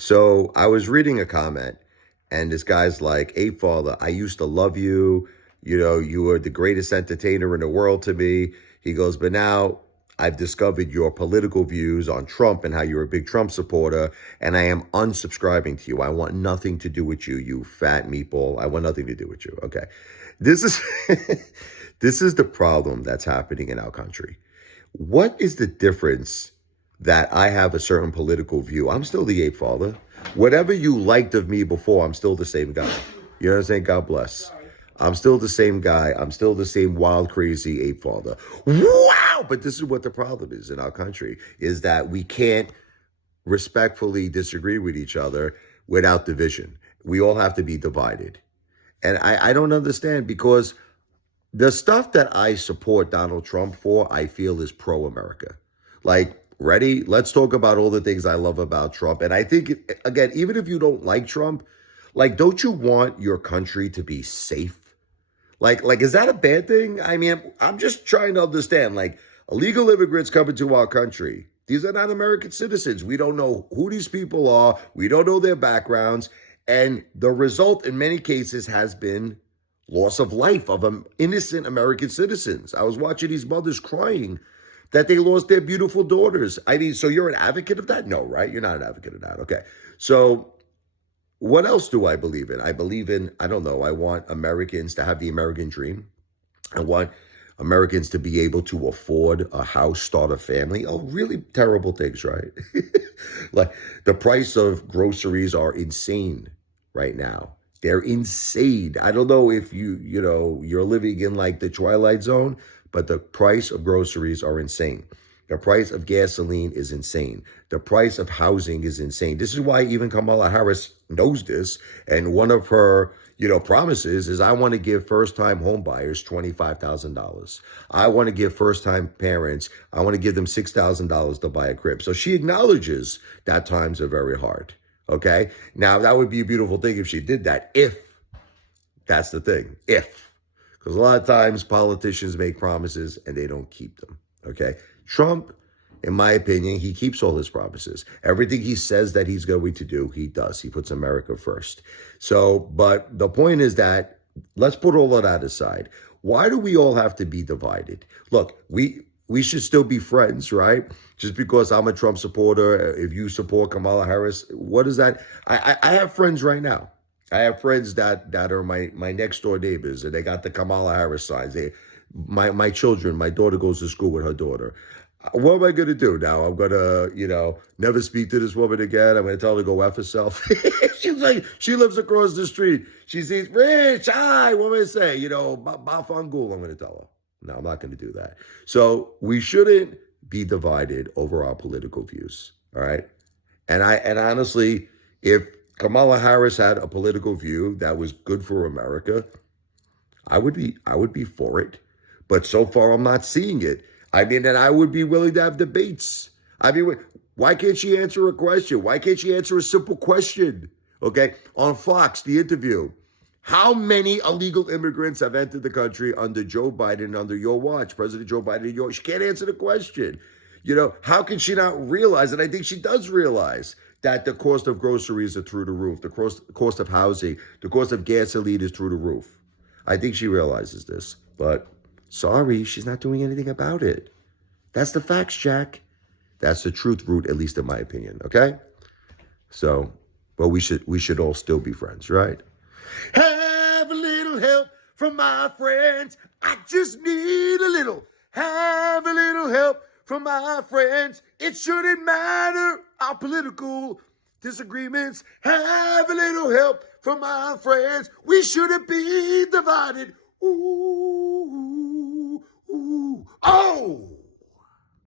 So I was reading a comment, and this guy's like, Apefather, I used to love you. You know, you were the greatest entertainer in the world to me. He goes, but now I've discovered your political views on Trump and how you're a big Trump supporter, and I am unsubscribing to you. I want nothing to do with you, you fat meatball. I want nothing to do with you. Okay. This is this is the problem that's happening in our country. What is the difference that I have a certain political view? I'm still the ape father. Whatever you liked of me before, I'm still the same guy. You know what I'm saying? God bless. I'm still the same guy. I'm still the same wild, crazy ape father. Wow! But this is what the problem is in our country, is that we can't respectfully disagree with each other without division. We all have to be divided. And I don't understand, because the stuff that I support Donald Trump for, I feel is pro-America. Like, ready? Let's talk about all the things I love about Trump. And I think, again, even if you don't like Trump, like, don't you want your country to be safe? Like, is that a bad thing? I mean, I'm just trying to understand. Like, illegal immigrants coming to our country, these are not American citizens. We don't know who these people are. We don't know their backgrounds. And the result in many cases has been loss of life of innocent American citizens. I was watching these mothers crying that they lost their beautiful daughters. I mean, so you're an advocate of that? No, right? You're not an advocate of that. Okay. So what else do I believe in? I believe in, I don't know, I want Americans to have the American dream. I want Americans to be able to afford a house, start a family. Oh, really terrible things, right? Like, the price of groceries are insane right now. They're insane. I don't know if you're living in like the Twilight Zone, but the price of groceries are insane. The price of gasoline is insane. The price of housing is insane. This is why even Kamala Harris knows this. And one of her, promises is, I want to give first-time home buyers $25,000. I want to give first-time parents, I want to give them $6,000 to buy a crib. So she acknowledges that times are very hard. Okay. Now, that would be a beautiful thing if she did that, if that's the thing, if. Because a lot of times politicians make promises and they don't keep them. Okay. Trump, in my opinion, he keeps all his promises. Everything he says that he's going to do, he does. He puts America first. So, but the point is that, let's put all of that aside. Why do we all have to be divided? Look, we should still be friends, right? Just because I'm a Trump supporter, if you support Kamala Harris, what is that? I have friends right now. I have friends that are my next door neighbors, and they got the Kamala Harris signs. My children, my daughter goes to school with her daughter. What am I going to do now? I'm going to, never speak to this woman again. I'm going to tell her to go F herself. She's like, she lives across the street. She sees, Rich, hi, what am I going to say? Bafangul, I'm going to tell her. No, I'm not going to do that. So we shouldn't be divided over our political views, all right? And honestly, if Kamala Harris had a political view that was good for America, I would be for it. But so far, I'm not seeing it. I mean, and I would be willing to have debates. I mean, why can't she answer a question? Why can't she answer a simple question? Okay, on Fox, the interview. How many illegal immigrants have entered the country under Joe Biden, under your watch, President Joe Biden? She can't answer the question. How can she not realize, and I think she does realize, that the cost of groceries are through the roof, the cost of housing, the cost of gasoline is through the roof. I think she realizes this, but sorry, she's not doing anything about it. That's the facts, Jack. That's the truth root, at least in my opinion, okay? So, but we should all still be friends, right? Have a little help from my friends. I just need a little. Have a little help from my friends. It shouldn't matter our political disagreements. Have a little help from my friends. We shouldn't be divided. Ooh, ooh, ooh. Oh!